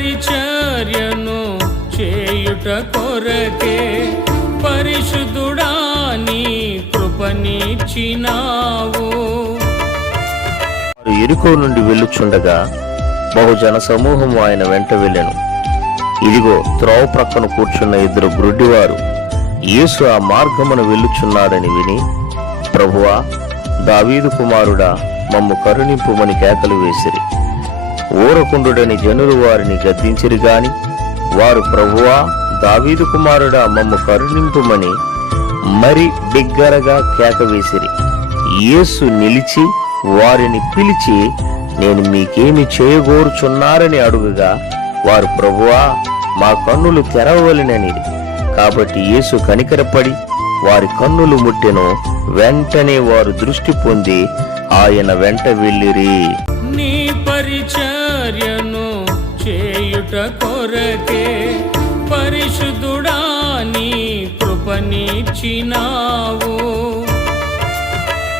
పరిచర్యను చేయుట కొరకే పరిశుద్ధుడా నీ కృపనిచ్చినావు ఎరుకో నుండి వెళ్ళుచుండగా బహుజన సమూహము ఆయన వెంట వెళ్ళెను. ఇదిగో త్రోవ ప్రక్కన కూర్చున్న ఇద్దరు గ్రుడ్డివారు యేసు ఆ మార్గమున వెళ్ళుచున్నాడని విని ప్రభువా దావీదు కుమారుడా మమ్ము కరుణింపుమని కేకలు వేసిరి. ఊరకుండుడని జనులు వారిని గద్దించిరి గాని వారు ప్రభువా దావీదు కుమారుడా మమ్ము కరుణింపుమని మరి బిగ్గరగా కేకవేసిరి యేసు నిలిచి వారిని పిలిచి నేను మీకేమి చేయగోరుచున్నారని అడుగుగా వారు ప్రభువా మా కన్నులు తెరవలనని కాబట్టి యేసు కనికరపడి వారి కన్నులు ముట్టెను వెంటనే వారు దృష్టి పొంది ఆయన వెంట వెళ్ళిరి. నీ పరిచయం చేయుట కొరకే పరిశుద్ధుడా నీ కృపనిచ్చినావు.